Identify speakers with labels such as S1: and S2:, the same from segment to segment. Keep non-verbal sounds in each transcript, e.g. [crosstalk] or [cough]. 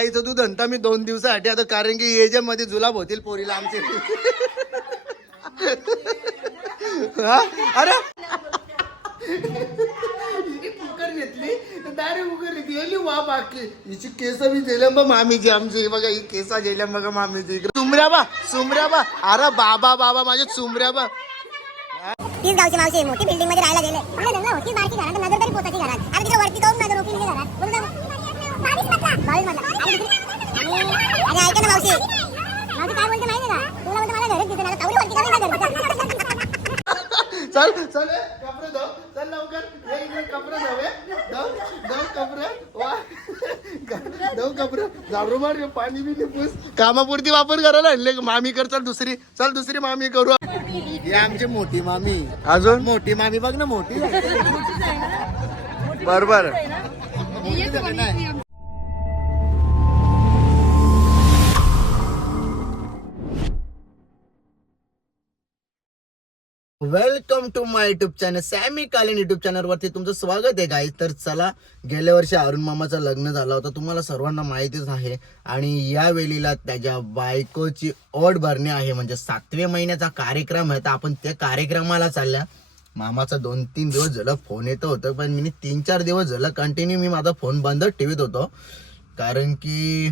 S1: इथं तू धंता मी दोन दिवसासाठी. आता कारण की एजममध्ये जुलाब होतील पोरीला आमचे. हा? अरे! हिने कुकर घेतली डायरेक्ट कुकर घेतली. गेली वा बाकी हिची केस बी जेल्या बा मामीची आमची. बघा ही केसा जेल्या बघा मामीची. इकडे सुमऱ्या बा सुमऱ्या बा. अरे बाबा बाबा माझ्या सुमऱ्या बा.
S2: तीच गावची मावशी मोठी बिल्डिंगमध्ये राहायला गेले. मला जमलं होती बारकी घरात नजर तरी पोचायची घरात. आता तिकडे वरती जाऊन नजर ओपी घरात. ना बावीस मधला बावीस मधला आणि दुसरी- आणि- आणि ऐका ना मावशी. मावशी काय बोलते माहिती का? तुला बोलते मला घरच दिसेल आता तावडी वरती कमी ना
S1: चल चल कपडे धो. चल लवकर. ये इकडे कपडे धुवे कपडे. वा. कपडे. झाडू मार पाणी बी निपूस कामापुरती वापर करायला आणले. मामी कर चल दुसरी. चल दुसरी मामी करू. ही आमची मोठी मामी. अजून? मोठी मामी बघ ना मोठी. बरोबर welcome to my YouTube channel. Sammy कालीन युट्यूब चॅनलवरती तुमचं स्वागत आहे गाईज तर चला गेल्या वर्षी अरुण मामाचं लग्न झालं होतं. तुम्हाला सर्वांना माहितीच आहे. आणि या वेळीला त्याच्या बायकोची ओढ भरणे आहे. म्हणजे सातव्या महिन्याचा कार्यक्रम आहे. तर आपण त्या कार्यक्रमाला चालल्या. मामाचा दोन तीन दिवस झालं फोन येत होतं. पण मी तीन चार दिवस झालं कंटिन्यू मी माझा फोन बंद ठेवत होतो. कारण की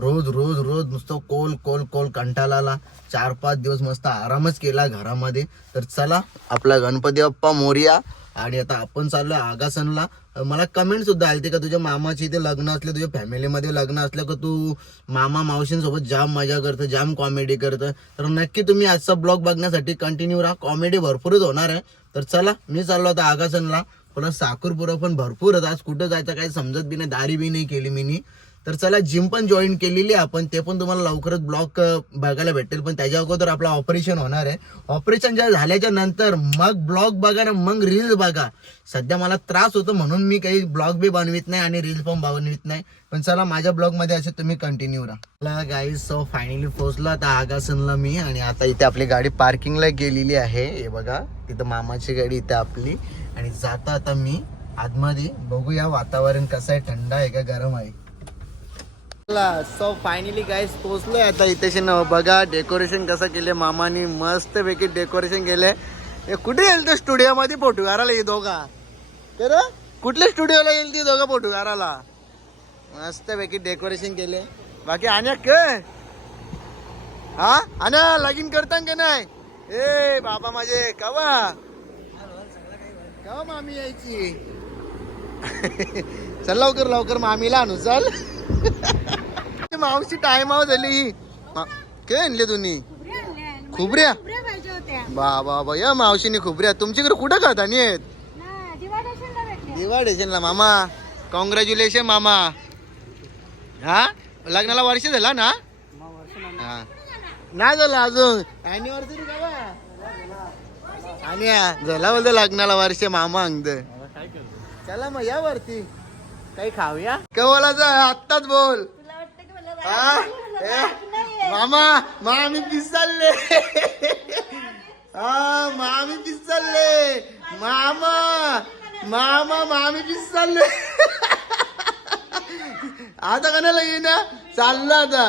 S1: रोज रोज रोज नुसतं कोल कोल कोल कंटाळा आला चार पाच दिवस मस्त आरामच केला घरामध्ये. तर चला आपला गणपती बाप्पा मोर्या आणि आता आपण चाललो आगासनला. मला कमेंट सुद्धा आली का तुझ्या मामाची इथे लग्न असलं तुझ्या फॅमिलीमध्ये लग्न असलं का तू मामा मावशींसोबत जाम मजा करतं जाम कॉमेडी करतं? तर नक्की तुम्ही आजचा ब्लॉग बघण्यासाठी कंटिन्यू राहा. कॉमेडी भरपूरच होणार आहे. तर चला मी चाललो आता आगासनला. पुन्हा साखरपुरा पण भरपूर होता आज कुठं जायचं काही समजत बी नाही दारी बी नाही केली मी तर चला जिम पण जॉईन केलेली आहे आपण ते पण तुम्हाला लवकरच ब्लॉक बघायला भेटेल. पण त्याच्या अगोदर आपलं ऑपरेशन होणार आहे. ऑपरेशन ज्या झाल्याच्यानंतर मग ब्लॉग बघा ना मग रील्स बघा. सध्या मला त्रास होतो म्हणून मी काही ब्लॉग बी बनवित नाही आणि रील्स पण बनवित नाही. पण चला माझ्या ब्लॉगमध्ये असे तुम्ही कंटिन्यू राहा. गाईज सो फायनली पोहोचलो. आता आगासनला मी आणि आता इथे आपली गाडी पार्किंगला गेलेली आहे. हे बघा तिथं मामाची गाडी इथे आपली. आणि जाता आता मी आतमध्ये. बघूया वातावरण कसं आहे थंड आहे का गरम आहे? सो फायनली गाईस पोहोचलोय. आता इथे न बघा डेकोरेशन कसं केले मामानी. मस्त पैकी डेकोरेशन केले हे कुठे येईल ते स्टुडिओ मध्ये? फोटो काढायला दोघा. तर कुठल्या स्टुडिओला येईल ती दोघं फोटो काढायला मस्त पैकी डेकोरेशन केले बाकी आणि काय हा? आणि लगीन करता का नाही? ए बाबा माझे कवा? कवा मामी यायची? [laughs] चल लवकर लवकर मामीला आणू चल. [laughs] मावशी टायमाव झाली. ही काय आणले तुम्ही खुबऱ्या? बा बा बा या मावशीने खुबऱ्या. तुमच्याकडे कुठं खाता आहेत? दिवा स्टेशनला मामा. कॉंग्रॅच्युलेशन मामा. हा? लग्नाला वर्ष झाला ना? हा. नाही झालं अजून. अॅनिव्हर्सरी आणि झाला बोलतो लग्नाला वर्ष मामा अंगद. चला मग या वरती. काही खाऊया? कवलाचा आत्ताच बोल. हा? ए, मामा मामी पिसलले. हा मामी पिसलले. मामा मामा मामी पिसलले. आता का नाही ना चाललं आता.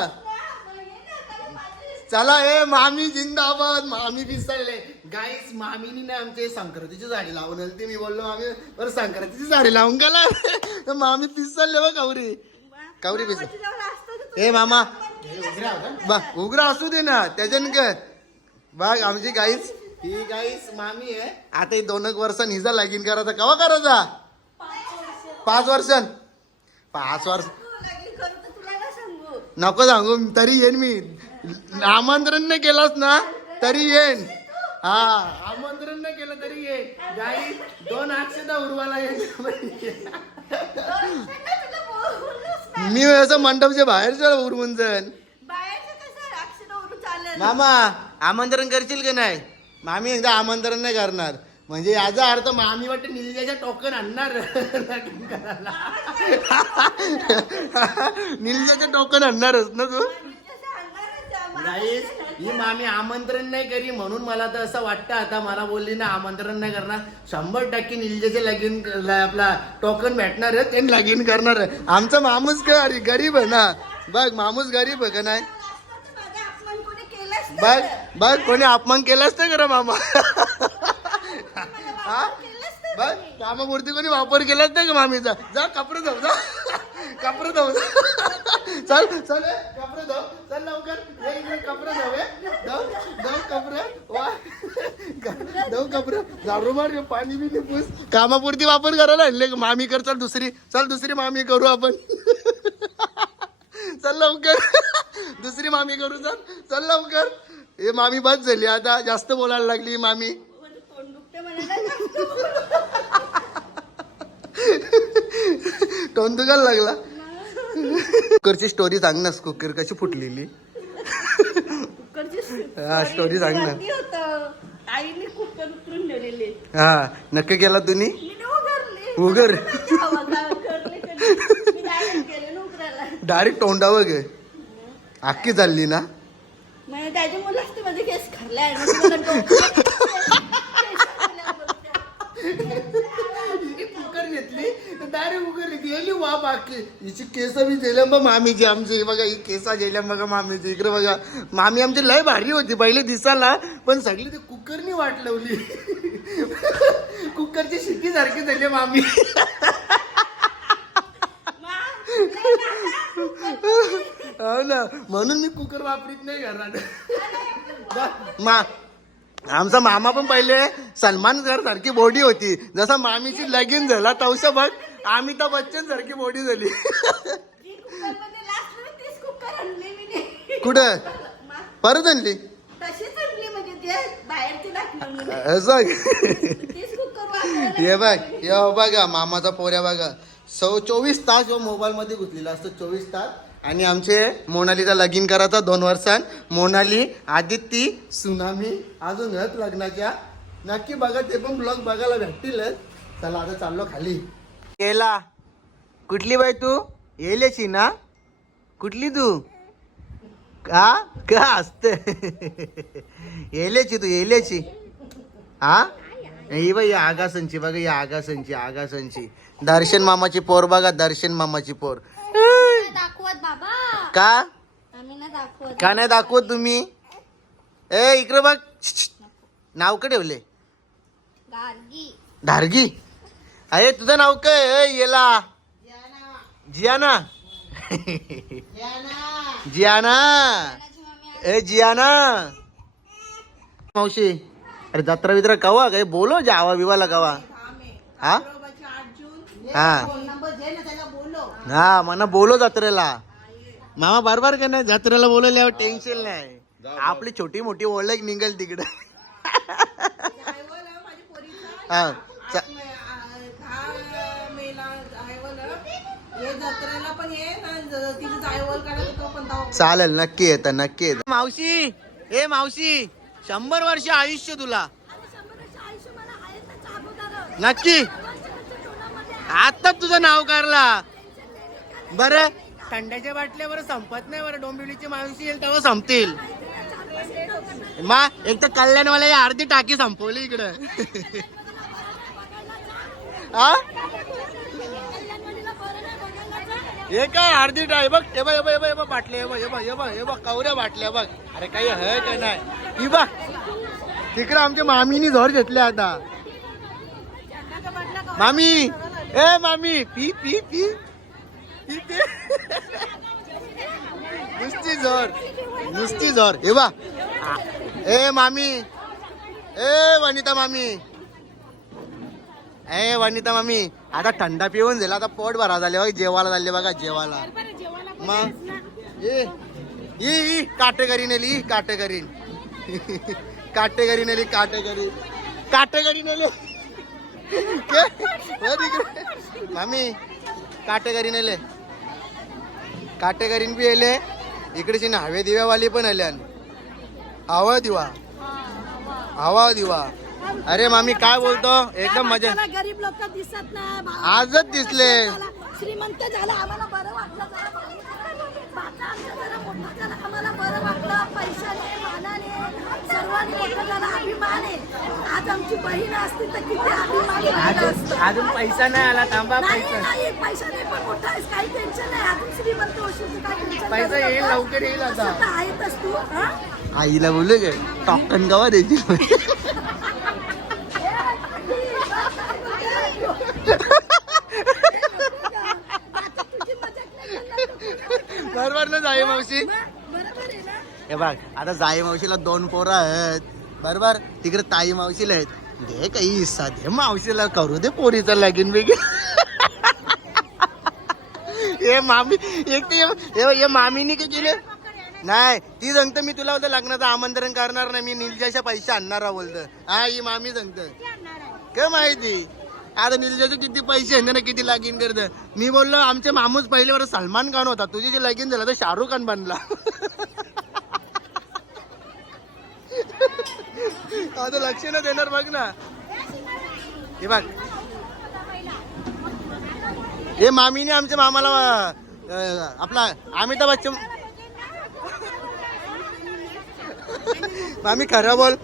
S1: चला ए मामी जिंदाबाद मामी पिसळले गाईस मामीनी ना आमचे संक्रांतीची झाडी लावून आली. ती मी बोललो मामी बरं संक्रांतीची झाडी लावून गेला [laughs] तर मामी पिसळले बघ कवरी. कवरी पिस ए मामा. बा उग्र असू दे ना त्याच्यानं काय बघ आमची गाईस ही गाईस मामी आहे. आता ही दोन एक वर्षांनी हिजा लागीन करायचा. कवा करायचा? पाच वर्षां. पाच वर्ष. नको सांगू तरी येईन मी. आमंत्रण नाही केलंस ना तरी येईन. हा. आमंत्रण नाही केलं तरी येईन गाई दोन अक्षता उरवाला मी असं मंडपच्या बाहेरच्या उरवून जाईन. मामा आमंत्रण करशील की नाही? मामी एकदा आमंत्रण नाही करणार. म्हणजे याचा अर्थ मामी वाटतं निलजाच्या टोकन आणणार. निलजाच्या टोकन आणणारच ना तू गाईस ही मामी आमंत्रण नाही करी म्हणून मला तर असं वाटतं आता मला बोलली ना आमंत्रण नाही करणार. शंभर टक्के निलजेचे लगीन आपला टोकन भेटणार आहे ते लगीन करणार आहे. आमचा मामूस का अरे गरीब आहे ना. बघ मामूस गरीब आहे का नाही? बघ बघ कोणी अपमान केलाच नाही करा मामा. हा? बघ मामापुरती कोणी वापर केलाच नाही का मामीचा. जा कपडे धाव जा. कपडे धाव जा. चल चल ए, कपडे धाव चल लवकर. ये इकडे कपडे धाव ए. धाव धाव कपडे. वा. धाव कपडे. झाडू मार पाणी बिनी पूस. कामापुरती वापर करायला आणले का? मामी कर चल दुसरी. चल दुसरी मामी करू आपण. चल लवकर. दुसरी मामी करू चल. चल लवकर. हे मामी बस झाली आता. जास्त बोलायला लागली मामी. तोंड [laughs] दुखायला लागला. कुकरची स्टोरी सांग ना कुकर कशी फुटलेली? हा स्टोरी सांग ना.
S3: होतं. आईने कुकर उतरून ठेवलेले.
S1: हा नक्की केला तुम्ही? उगर डायरेक्ट तोंडावर गे अख्खी चालली ना?
S3: त्याच्या मुलाच माझे केस आहे ना तुम्हाला डोकं-
S1: कुकर घेतली डायरेक्ट वगैरे गेली वा बाकी हिची केस बी गेल्या बघ मामीची आमची बघा ही केसा गेल्या बघा मामीची इकडे बघा मामी आमची लय भारी होती पहिले दिसाला पण सगळी ते कुकरनी वाट लावली कुकरची शिट्टी सारखी झाली मामी हो ना म्हणून मी कुकर वापरीत नाही घरात मा आमचा मामा पण पहिले सलमान खान सारखी बॉडी होती जसा मामीची लगीन झाला तवशा बघ अमिताभ बच्चन सारखी बॉडी झाली. कुठं
S3: मा-
S1: परत आणली?
S3: म्हणजे
S1: हे बघ. हे बघा मामाचा पोऱ्या बघा. सौ चोवीस तास मोबाईल मध्ये घुसलेला असतो चोवीस तास. आणि आमचे मोनालीचा लगीन करायचा दोन वर्षां मोनाली आदित्य सुनामी अजून आहेत लग्नाच्या. नक्की बघा ते पण ब्लॉग बघायला भेटतीलच. चला आता चाललो खाली. केला? कुठली बाई तू? येलेची ना? कुठली तू? का का असते? येलेची तू येलेची हा ही बाई या आगासनची बघा या आगासनची आगासनची दर्शन मामाची पोर बघा दर्शन मामाची पोर.
S3: दाखवत बाबा.
S1: का? का नाही दाखवत तुम्ही? ए इकडे बघ. नाव का ठेवले? धारगी. अरे तुझं नाव काय? ए, येला. जियाना. जियाना. ए जियाना. मावशी. अरे जत्रा बित्रा कवा? काय बोलो जावा बिवाला कवा. हा? हा. हा मना बोलो जत्रेला. मामा बरोबर का नाही? जत्रेला बोलवल्यावर टेन्शन नाही. आपली छोटी मोठी ओळख निघेल तिकडे. हा. चालेल नक्की येतं नक्की येतं. मावशी हे मावशी शंभर वर्ष आयुष्य तुला. नक्की. आता तुझं नाव काढला. बर थंड्याच्या बाटल्यावर संपत नाही बरं डोंबिवलीची मावशी येईल तेव्हा संपतील. मा एक तर कल्याणवाल्या अर्धी टाकी संपवली इकडं. [laughs] हा हे काय अर्धी टाय बघ हे बघ हे बघ हे बघ बाटले हे बघ हे बघ हे बघ हे बघ कवऱ्या बाटल्या बघ. अरे काही हय काय नाही? ही बघ. तिकडे आमच्या मामीनी झोर घेतले आता. मामी ए मामी पी पी पी पी पी. नुसती झोर नुसती झोर. हे बा ए मामी ए वनिता मामी. ए वनिता मामी आता थंडा पिऊन झाला आता पोट भरा झाले बघ जेवायला झाले बघा जेवायला. मग? ये ये ये काटेकरी नेली काटेकरी काटेकरी नेली काटेकरी काटेकरी नेली. इकडे. मामी काटेकरी नेले. काटेकरीन बी येले इकडेची ना हवे दिव्यावाली पण आल्या हवा दिवा. हवा दिवा. अरे मामी काय बोलतो एकदम मजा
S3: गरीब लोक दिसत नाही
S1: आजच दिसले
S3: श्रीमंत झाला आम्हाला बरं वाटलं
S1: अजून पैसा नाही आला थांबा पैसा
S3: पैसा
S1: येईल लवकर येईल आता आईला बोलू काय टॉकन गावा द्यायची जाई मावशी.
S3: बरोबर आहे ना?
S1: हे बघ आता जाई मावशीला दोन पोरं आहेत. बरोबर? तिकडे ताई मावशीला आहेत. घे काही हिस्सा दे मावशीला करू दे पोरीचं लगीन बिगीन. हे मामी एक ते हे- मामीने काय केले? नाही ती सांगतं मी तुला बोलतं लग्नाचं आमंत्रण करणार नाही मी निलजाच्या पैसे आणणार आहे बोलतं. हा ही मामी सांगतं. काय माहिती? आता निलजाचे किती पैसे ना किती लगीन करतं? मी बोललो आमचे मामूच पहिले बरं सलमान खान होता. तुझी जे लगीन झालं तर शाहरुख खान बनला. [laughs] आता लक्ष न देणार बघ ना. हे बघ. हे मामीने आमच्या मामाला आपला अमिताभ बच्चन [laughs] मामी खरं बोल.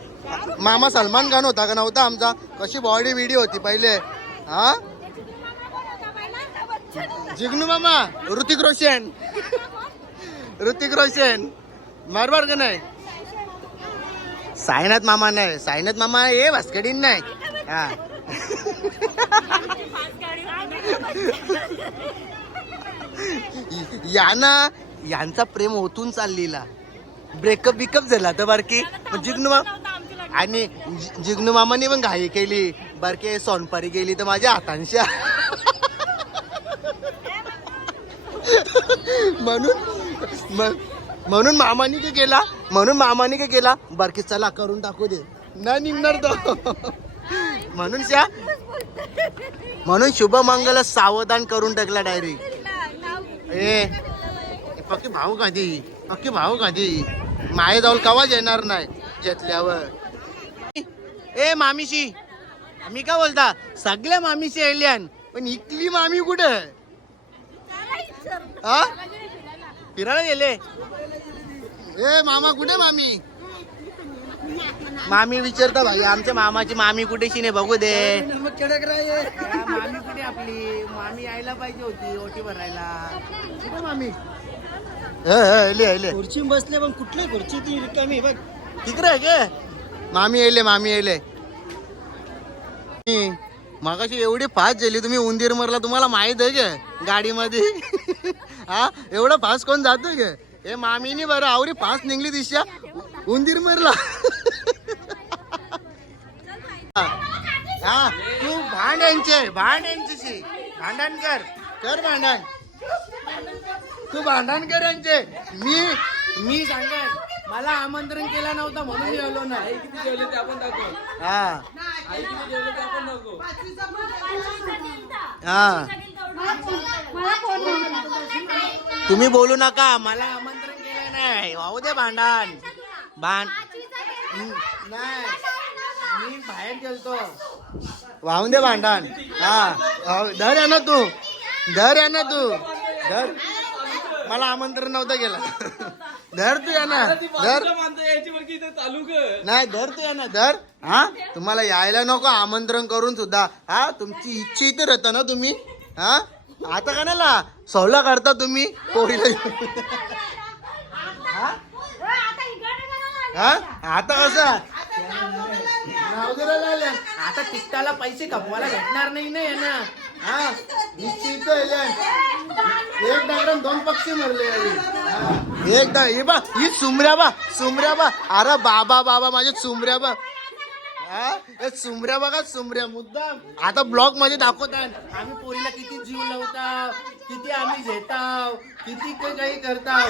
S1: मामा सलमान खान होता का नव्हता आमचा? कशी बॉडी बिडी होती पहिले. हा? जिग्नू मामा ऋतिक रोशन. ऋतिक रोशन. बरोबर का नाही? साईनाथ मामा नाही. साईनाथ मामा हे भास्कडीन नाही. हा. यांना यांचा प्रेम ओतून चाललेला. ब्रेकअप बिकअप झाला तर बारकी. जिग्नू मामा आणि जिग्नू मामाने पण घाई केली. बारके सोनपारी गेली तर माझ्या हातांशा. म्हणून म्हणून मामाने काय केला? म्हणून मामाने काय केला? बारकी चला करून टाकू दे. नाही निघणार तो. म्हणून शा म्हणून शुभमंगल सावधान करून टाकला डायरेक्ट ए पक्की भाऊ कधी पक्की भाऊ कधी माये जाऊल कवाच येणार नाही घेतल्यावर ए मामीशी मी काय बोलता? सगळ्या मामीशी येल्यान पण इकली मामी कुठं? हा? फिरायला गेले? ए मामा कुठे मामी? मामी विचारता भाई आमच्या मामाची मामी कुठेशी नाही बघू दे. मामी कुठे आपली? मामी यायला पाहिजे होती ओटी भरायला. कुठे मामी?
S4: खुर्ची बसले पण कुठली खुर्ची ती रिकामी? बघ.
S1: तिकडे आहे के मामी येले मामी येले मागाशी एवढी फास्ट झाली तुम्ही उंदीर मरला तुम्हाला माहीत आहे गे गाडीमध्ये. [laughs] हा? एवढं फास्ट कोण जातो गे हे मामीनी बरं आवरी फास्ट निघली दिशा. उंदीर मरला. [laughs] हा. तू भांड यांचे भांड यांच्याशी भांडण कर कर भांडण. तू भांडण कर यांचे मी मी सांगेन. मला आमंत्रण केलं नव्हतं म्हणून मी आलो नाही.
S4: किती जेवले ते आपण दाखव.
S1: हा.
S4: आई किती जेवले ते आपण दाखव.
S1: हा. तुम्ही बोलू नका. मला आमंत्रण केलं नाही. वाहू दे भांडण. भांड नाही. मी बाहेर गेलतो. वाहून दे भांडण. हा. वाहू- धर या ना तू. धर या ना तू. धर मला आमंत्रण नव्हतं केलं [laughs] धर तू या ना धर. नाही धर तू या ना धर. हा? तुम्हाला यायला नको आमंत्रण करून सुद्धा. हा तुमची इच्छा इथे राहता ना तुम्ही? हा? आता का ना सवला करता तुम्ही? पोरीला हा? हा? आता कसं? नावदेला लागल्या. आता तिकटाला पैसे कपवायला भेटणार नाही ना यांना. हा निश्चित एक डागरान दोन पक्षी मरले एक डा हे बा ही सुमऱ्या बा सुमऱ्या बा. अरे बाबा बाबा माझ्या सुमऱ्या बा. हा? सुमऱ्या बघा सुमऱ्या मुद्दाम. आता ब्लॉगमध्ये दाखवतात आम्ही पोरीला किती जीव लावताव किती आम्ही घेताव किती काही करताव.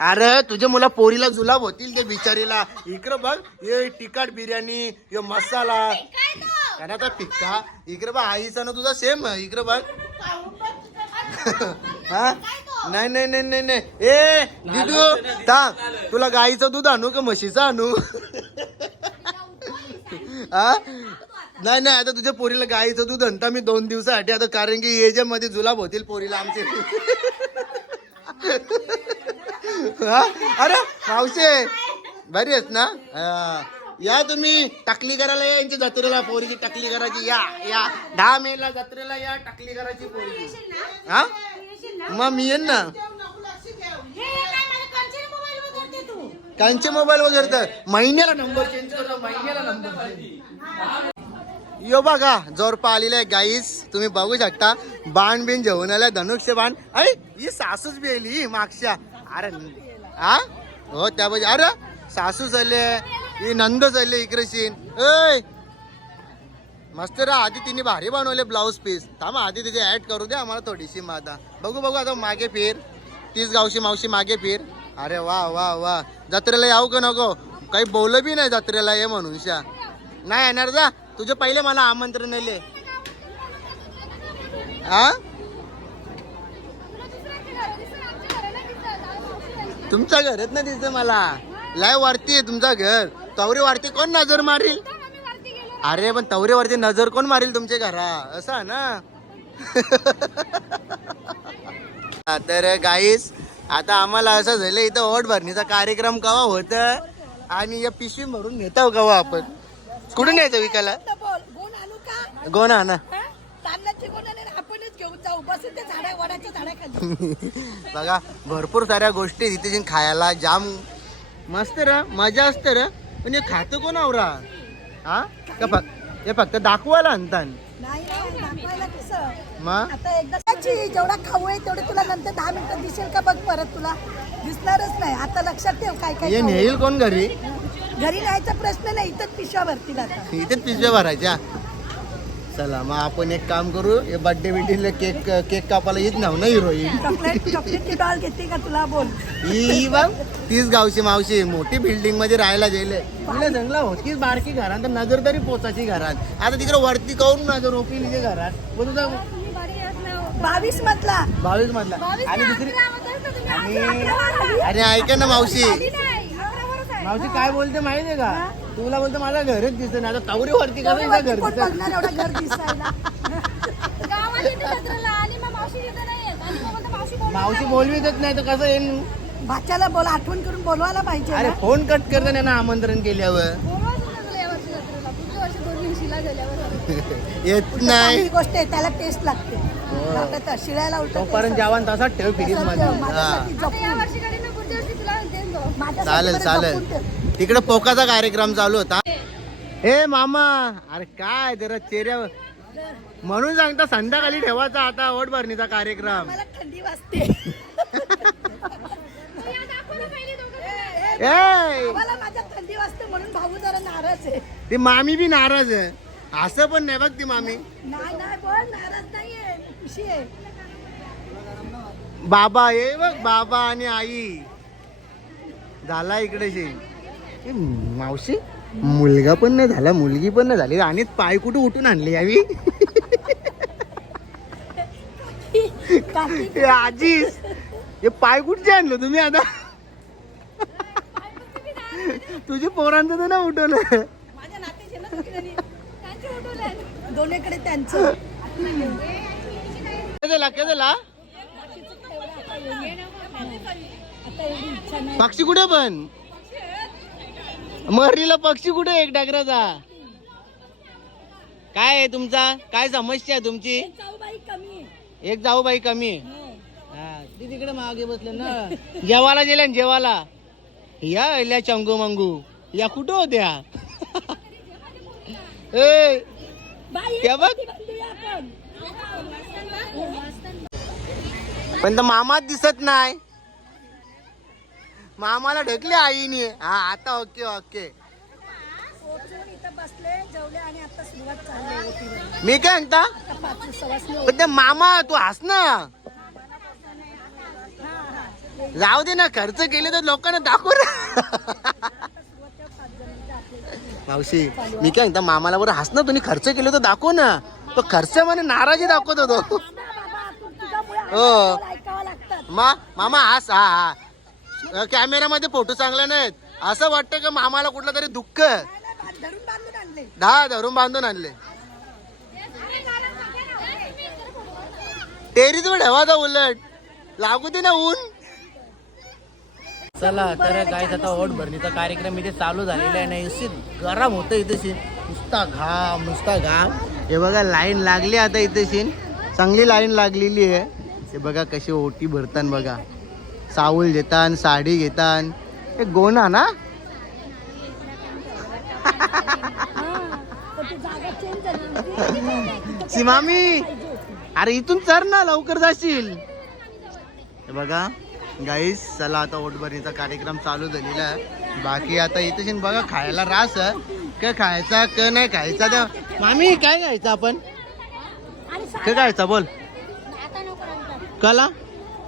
S1: अरे तुझ्या मुला पोरीला जुलाब होतील ते बिचारीला? इकडं बघ हे तिखट बिर्याणी हे मसाला. त्याला टिक्का इकडे बघ आईचा ना तुझा सेम इकडे बघ. [laughs] हा? नाही नाही नाही नाही नाही. ए दिदू थांब. तुला गाईचं दूध आणू का म्हशीचं आणू? [laughs] हा नाही नाही आता तुझ्या पोरीला गाईचं दूध आणता मी दोन दिवसासाठी. आता कारण की याच्यामध्ये जुलाब होतील पोरीला आमचे. हा? अरे मावशे बरी आहेस ना? या तुम्ही टाकली करायला या यांच्या जत्रेला पोरीची टाकली करायची. या या. दहा मे ला जत्रेला या टाकली करायची पोरीची. हा? मग मी येईन ना. कांचे मोबाईल वगैरे तर महिन्याला नंबर चेंज करतो महिन्याला नंबर यो बघा जोरपा आलेला आहे गाईस तुम्ही बघू शकता बाण बिन जेवून आलाय धनुष्य बाण. अरे ही सासूच बी आली मागच्या. अरे हा? हो त्या बाजू. अरे सासू झाले ही नंद झाले इकडेशीन ऐ! मस्त रा आधी तिने भारी बनवले ब्लाऊज पीस थांबा आधी तिथे ऍड करू दे आम्हाला थोडीशी माता बघू बघू आता मागे फिर. तीस गावशी मावशी मागे फिर. अरे वा वा वा. जत्रेला याऊ का नको? काही बोल बी नाही जत्रेला ये म्हणून शा नाही येणार जा. तुझे पहिले मला आमंत्रण आले. हा तुमच्या घरात ना दिसतं मला. लय वरती आहे तुमचं घर. तवरी वरती कोण नजर मारील? अरे पण तवरेवरती नजर कोण मारील तुमच्या घरा असा ना? [laughs] तर गाईस आता आम्हाला असं झालं इथं ओट भरणीचा कार्यक्रम कवा होत आणि या पिशवी भरून नेताव कवा आपण? कुठून न्यायचं विकायला?
S3: गुण आणू का?
S1: गोन ना
S3: हा? तांदळाचे गुण आले ना, आपणच घेऊन जाऊ. बसून त्या झाडा वडाच्या झाडाखाली [laughs]
S1: बघा भरपूर साऱ्या गोष्टी तिथे जी खायला. जाम मस्त र मजा असते र. म्हणजे खातं कोण आवरा? हा? का फक्त हे फक्त दाखवायला आणतात
S3: नाही नाही, दाखवायला कसं?
S1: मग
S3: आता एकदा त्याची जेवढा खाऊ आहे तेवढे तुला नंतर दहा मिनिटं दिसेल का बघ परत तुला? दिसणारच नाही. आता लक्षात ठेव काय काय
S1: हे
S3: खाऊ आहे.
S1: नेईल कोण घरी?
S3: घरी न्यायचा प्रश्न नाही इथंच पिशव्या भरतील आता
S1: इथेच पिशव्या भरायच्या. चला मग आपण एक काम करू हे बर्थडे बिड्डेला केक केक कापायला येत नाव ना हिरोईन
S3: चॉकलेट चॉकलेटची डॉल घेते का तुला? बोल.
S1: ही बघ तीच गावची मावशी मोठी बिल्डिंगमध्ये राहायला गेले. तुला जंगला होतीच बारकी घरात तर नजर तरी पोचायची घरात. आता तिकडे वरती काऊन नजर ओपीलीचे घरात? मग तुझा
S3: बावीस मधला.
S1: बावीस मधला. आणि दुसरी आणि अरे ऐका ना मावशी. मावशी काय बोलते माहिती आहे का? तुला बोलते माझा घरच दिसत नाही. आता तवरी वरती कसं घर
S3: कोण
S1: दिसत.
S3: बघणार एवढा घर दिसायला? [laughs]
S1: मावशी बोलवीतच नाही तर कसं येईल
S3: भाच्याला बोल आठवण करून बोलवायला पाहिजे
S1: अरे
S3: ना.
S1: फोन कट करताना ना आमंत्रण केल्यावर. [laughs] येत
S3: चांगली
S1: नाही.
S3: गोष्ट आहे त्याला टेस्ट लागते. आता तर शिळ्याला उलटं
S1: तोपर्यंत
S3: taste
S1: जेवण तसाच ठेव फ्रीज. मध्ये हा. चालेल चालेल. तिकडे पोकाचा कार्यक्रम चालू होता. हे मामा. अरे काय जरा चेहऱ्यावर. म्हणून सांगता संध्याकाळी ठेवायचा आता ओट भरणीचा कार्यक्रम.
S3: मला थंडी वाजते.
S1: ए.
S3: मला माझ्या थंडी वाजते म्हणून भाऊ जरा नाराज आहे.
S1: ती मामी बी नाराज आहे. असं पण नाही बघ ती मामी.
S3: नाही नाही बोल नाराज नाहीये. खुशी आहे.
S1: बाबा ये बघ बाबा आणि आई. झाला इकडे शे. मावशी मुलगा पण नाही झाला मुलगी पण नाही झाली. आणि पाय कुठे उठून आणली यावी?
S3: काकी.
S1: हे आजीस. हे पाय कुठचे आणलं तुम्ही आता? तुझे पोरांचं तर ना उठवलं.
S3: दोन्हीकडे त्यांचं.
S1: केला केला पक्षी कुठे पण? मरीला पक्षी कुठे एक डागराचा? काय आहे तुमचा? काय समस्या आहे तुमची? एक जाऊ बाई कमी.
S3: हो.
S1: ती तिकडे मागे बसले ना. जेवाला गेल्या जेवाला या इल्या चंगू मंगू. या कुठं होत्या? [laughs] ए
S3: बाई
S1: त्या बघ. पण तर मामात दिसत नाही. मामाला ढकले आईने. हा आता ओके ओके. मी काय म्हणता? पण ते मामा तू हस ना. जाऊ दे ना खर्च केले तर लोकांना दाखव ना. मावशी मी काय म्हणता मामाला बरं हस ना तुम्ही खर्च केले तर दाखव ना. तो खर्च म्हणे नाराजी दाखवत होतो हो. मामा हस हा हा. कॅमेऱ्यामध्ये फोटो चांगले नाहीत. असं वाटतं का मामाला कुठलं तरी दुःख
S3: दहा धरून बांधून आणले.
S1: दहा धरून बांधून आणले टेरीच उलट. लागू दे ना ऊन. चला तर काय आता ओट भरणीचा कार्यक्रम इथे चालू झालेला आहे नाही नुसती गरम होतं इथे सीन नुसता घाम नुसता घाम. हे बघा लाईन लागली आता इथे सीन चांगली लाईन लागलेली आहे. हे बघा कशी ओटी भरतान बघा. साऊल घेतान साडी घेतान. हे गोना ना? सीमामी अरे इथून चर ना लवकर जाशील. हे बघा गाईस चला आता ओटभरणीचा कार्यक्रम चालू झालेला आहे. बाकी आता इथे बघा खायला रास आहे. काय खायचा क नाही खायचा त्या मामी काय खायचं आपण? काय खायचा बोल. कला?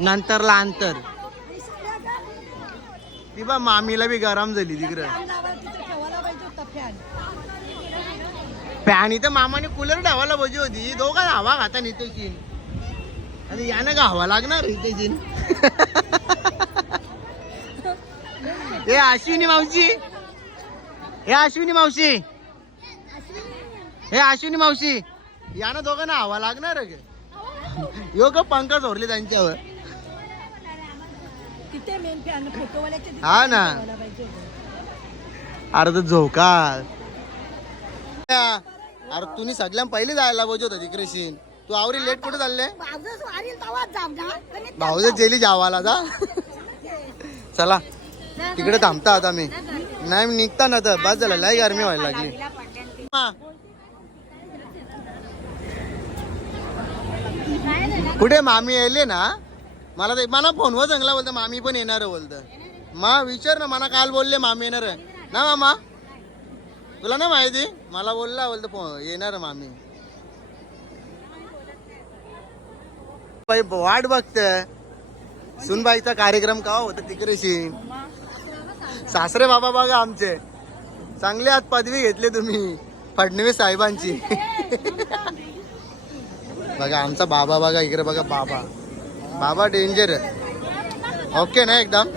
S1: नंतरला अंतर. ती बा मामीला बी गरम झाली तिकडं.
S3: फॅन
S1: इथं मामाने कूलर ठेवायला पाहिजे होती. दोघं हवा खाता नितेशीन आणि यानं का हवा लागणार नितेशीन हे [laughs] अश्विनी मावशी. हे अश्विनी मावशी. हे अश्विनी मावशी. यानं दोघांना हवा लागणार आहे का? यो का पंखा सोडले त्यांच्यावर.
S3: तिथे मेन फॅन फोटोवाल्याचे तिथे
S1: हा ना.
S3: ठेवायला पाहिजे होतं.
S1: अर्ध झोका. अरे तुम्ही सगळ्यां पहिले जायला पाहिजे होता तिकडे शिन तू आवरी लेट कुठे चालले?
S3: भाऊजच वारील ना आणि
S1: भाऊज जेली जावाला जा. चला. तिकडे थांबता आता मी. नाही मी निघता ना तर. बस झालं. लय गरमी व्हायला लागली. हा. कुठे मामी यायले ना? मला ते मला फोनवर चांगला बोलतं मामी पण येणार बोलतं. मा विचार ना मला काल बोलले मामी येणार आहे. ना मामा? तुला ना माहिती? मला बोलला बोलतो फोन येणार मामी. बाई वाट बघत. सुनबाईचा कार्यक्रम का होता तिकडेशी? सासरे बाबा बघा आमचे. चांगले आज पदवी घेतली तुम्ही फडणवीस साहेबांची. बघा आमचा बाबा बघा इकडे बघा बाबा. बाबा डेंजर. ओके ना एकदम?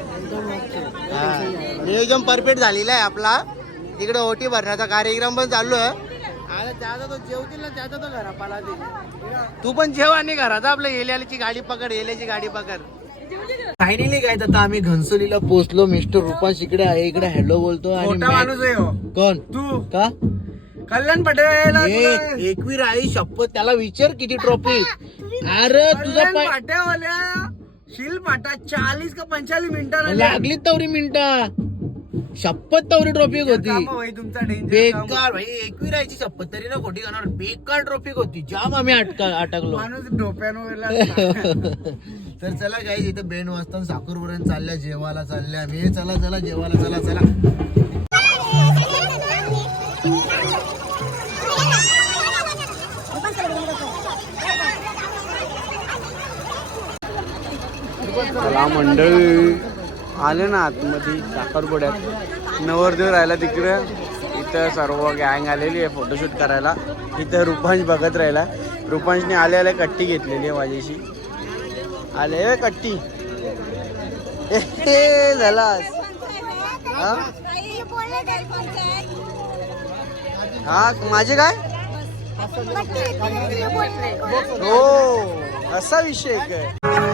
S1: हा. नियोजन परफेक्ट झालेला आहे आपला. तिकडे ओटी भरण्याचा कार्यक्रम पण चालू आहे. आता त्याचा तो जेवतील ना त्याचा तो घरा पाला तू पण जेव आणि घरात आपलं येल्याची गाडी पकड येल्याची गाडी पकड. फायनली काय आता आम्ही घनसोलीला पोहोचलो. मिस्टर रुपांश इकडे आहे इकडे हॅलो बोलतो आणि
S4: माणूस आहे हो.
S1: कोण?
S4: तू.
S1: का?
S4: कल्याण पटेल
S1: ए, एकवीर आई शपथ त्याला विचार किती ट्रॉफी? अरे तुझा पाय
S4: पाट्यावाल्या शिल पाटा चाळीस का पंचाळीस मिनिटं
S1: लागली तवरी मिनिटा. शपथ तवरी ट्रॉफी होती.
S4: भाई तुमचा डेंजर
S1: बेकार भाई एकवीर आईची शपथ तरी ना खोटी करणार. बेकार ट्रॉफी होती. जाम आम्ही अटका अटकलो.
S4: माणूस डोप्यानं [laughs]
S1: तर चला काही इथे बेन वाजता साकूरपर्यंत चालल्या जेवायला चालल्या. आम्ही चला चला जेवायला चला चला.
S5: हा मंडळी आले ना आतमध्ये साखरपुड्यात. नवरदेव राहिला तिकडे. इथं सर्व गँग आलेली आहे फोटोशूट करायला. इथं रुपांश बघत राहिला. रुपांशने आले आले कट्टी घेतलेली आहे माझ्याशी. आले कट्टी. ए, झालास. हा? माझे काय? हो असा विषय काय?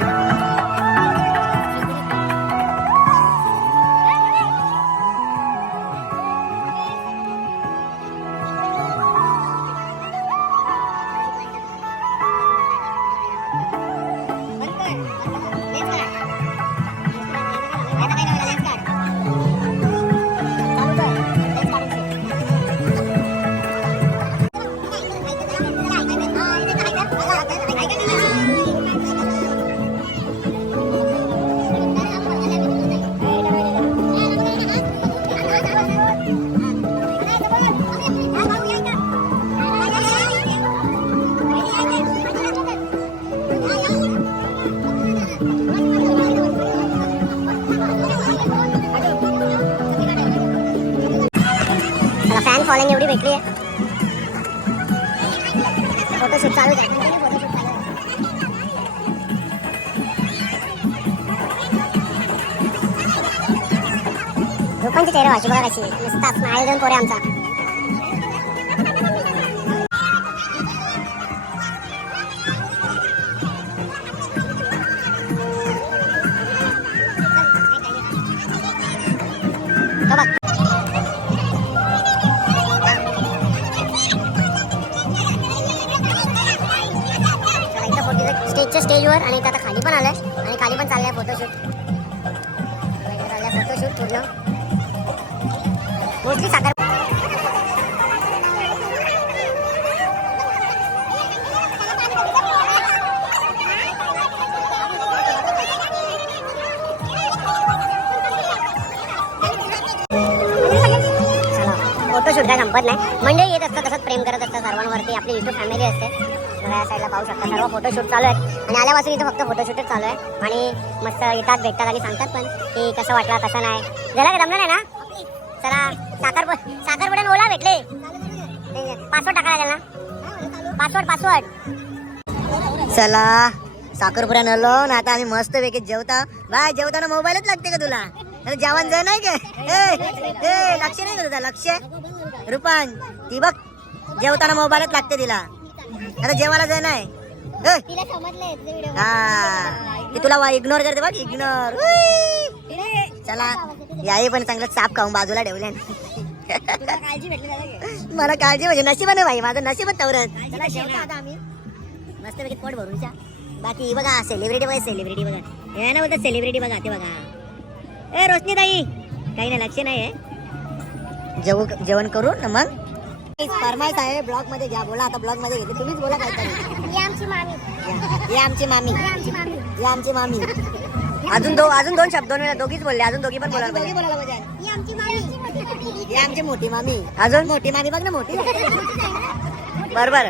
S2: लोकांची चेहरा व्हायची बघा कशी नुसता स्माईल देऊन पोरे आमचा सुद्धा संपत नाही. मंडळी येत असतं तसंच प्रेम करत असतं सर्वांवरती. आपली युट्यूब फॅमिली असते. बघा, या साईडला पाहू शकता. सर्व फोटोशूट चालू आहेत. आणि आल्यापासून इथं फक्त फोटोशूटच चालू आहे. आणि मस्त येतात भेटतात आणि सांगतात पण की कसं वाटला कसं नाही. जरा जमलं नाही ना? चला साखर साखरपुड्यानं ओला भेटले. पासवर्ड टाकायला त्याला. Password password. चला साखरपुड्यानं आलो. ना आता आम्ही मस्त पैकी जेवता. बाय जेवताना मोबाईलच लागते का तुला? जेवण जाय नाही का लक्ष नाही का तुझा? लक्ष? रुपान ती बघ जेवताना मोबाईलच लागते तिला. आता जेवायला जाय नाही. हा ती तुला इग्नोर करते बघ इग्नोर चला याही पण चांगलं चाप खाऊन बाजूला ठेवल्या मला काळजी म्हणजे नशिबाने भाई माझं तवरत आता आम्ही? मस्त पैकी पोट भरून. बाकी बघा सेलिब्रिटी बघा सेलिब्रिटी बघा. हे ना बोलतात सेलिब्रिटी बघा ते बघा. ए रोशनी ताई काही नाही लक्ष नाही आहे? जेव जेवण करू ना मग? फरमाईश आहे ब्लॉगमध्ये घ्या बोला आता ब्लॉगमध्ये घेते. तुम्हीच बोला काहीतरी. ही आमची मामी. ही आमची मामी. ही आमची मामी. अजून दो अजून दोन शब्द दोघीच बोलले. अजून दोघी पण बोलायला पाहिजे. ही आमची मोठी मामी. अजून? मोठी मामी बघ ना मोठी. [laughs] बरोबर